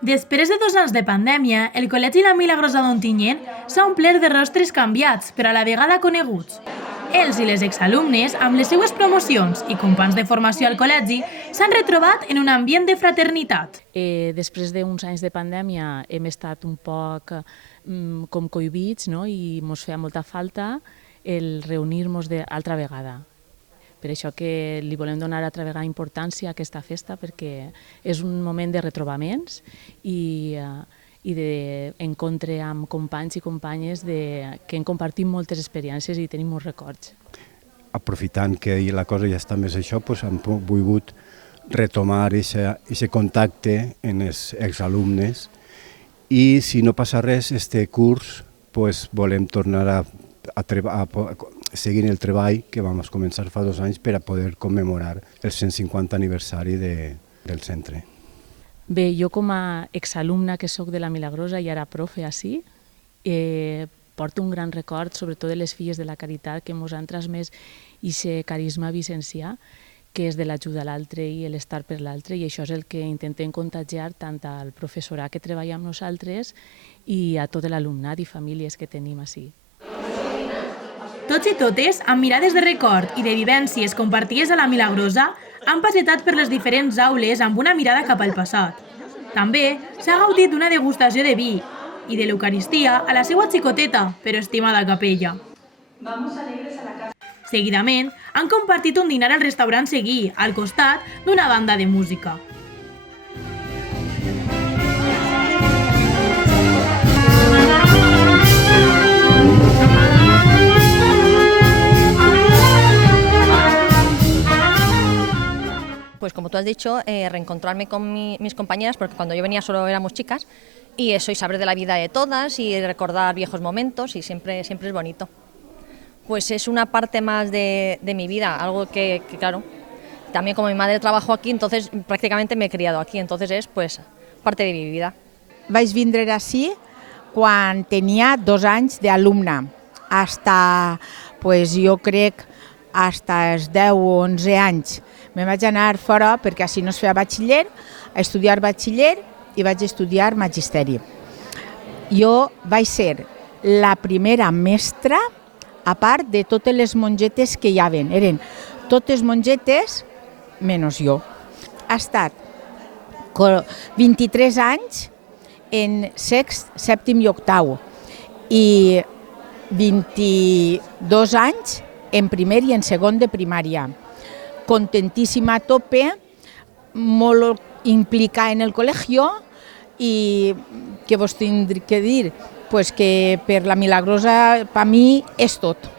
Després de 2 anys de pandèmia, el Col·legi La Milagrosa d'Ontinyent s'ha omplert de rostres canviats, però a la vegada coneguts. Els i les exalumnes, amb les seues promocions i companys de formació al col·legi, s'han retrobat en un ambient de fraternitat. Després d'uns anys de pandèmia hem estat un poc com cohibits, no? I ens feia molta falta el reunir-nos altra vegada. Per això que li volem donar altra vegada importància a aquesta festa, perquè és un moment de retrobaments i d'encontre amb companys i companyes que hem compartit moltes experiències i tenim molts records. Aprofitant que la cosa ja està més això, hem volgut retomar aquest contacte en els exalumnes i si no passa res, este curs volem tornar a seguir el treball que vam començar fa 2 anys per a poder commemorar el 150 aniversari del centre. Bé, jo com a exalumna que sóc de la Milagrosa i ara profe així, porto un gran record, sobretot de les filles de la Caritat, que ens han transmès aquest carisma vicencià, que és de l'ajuda a l'altre i l'estar per l'altre, i això és el que intentem contagiar tant al professorat que treballa amb nosaltres i a tot l'alumnat i famílies que tenim així. Tots i totes, amb mirades de record i de vivències compartides a la Milagrosa, han passetat per les diferents aules amb una mirada cap al passat. També s'ha gaudit d'una degustació de vi i de l'Eucaristia a la seva xicoteta, però estimada capella. Seguidament, han compartit un dinar al restaurant Seguí, al costat d'una banda de música. Pues como tú has dicho, reencontrarme con mis compañeras, porque cuando yo venía solo éramos chicas, y eso, y saber de la vida de todas, y recordar viejos momentos, y siempre es bonito. Pues es una parte más de mi vida, algo que claro, también como mi madre trabajó aquí, entonces prácticamente me he criado aquí, entonces es pues parte de mi vida. Vaig vindre ací quan tenia 2 anys d'alumna, hasta, pues, jo crec, hasta els 10 o 11 anys. Me'n vaig anar fora perquè així no es feia batxiller, a estudiar batxiller i vaig estudiar magisteri. Jo vaig ser la primera mestra, a part de totes les mongetes que hi havia. Eren totes mongetes menys jo. Ha estat 23 anys en sext, sèptim i octau i 22 anys en primer i en segon de primària. Contentíssima a tope, molt implicada en el col·legi i què vos tinc que dir? Pues que per la Milagrosa, per mi, és tot.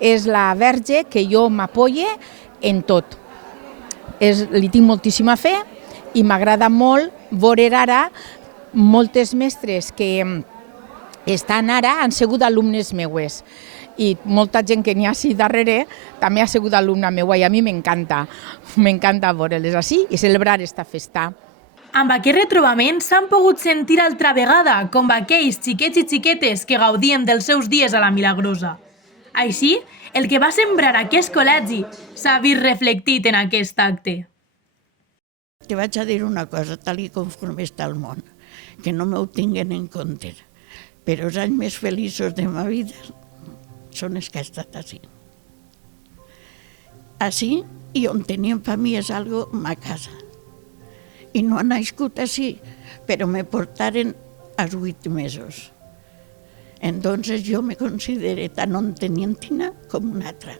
És la verge que jo m'apoye en tot. Li tinc moltíssima fe i m'agrada molt veure ara moltes mestres que estan ara han sigut alumnes meues. I molta gent que n'hi ha així darrere també ha sigut alumna meua i a mi m'encanta veure-les així i celebrar aquesta festa. Amb aquest retrobament s'han pogut sentir altra vegada com aquells xiquets i xiquetes que gaudien dels seus dies a la Milagrosa. Així, el que va sembrar aquest col·legi s'ha vist reflectit en aquest acte. Te vaig a dir una cosa, tal i conforme està el món, que no m'ho tinguen en compte, però els anys més feliços de ma vida són els que he estat així. Així, i on teníem famílies algo, ma casa. I no ha nascut així, però me portaren als 8 mesos. Entonces jo me considero tan ontenientina com una altra.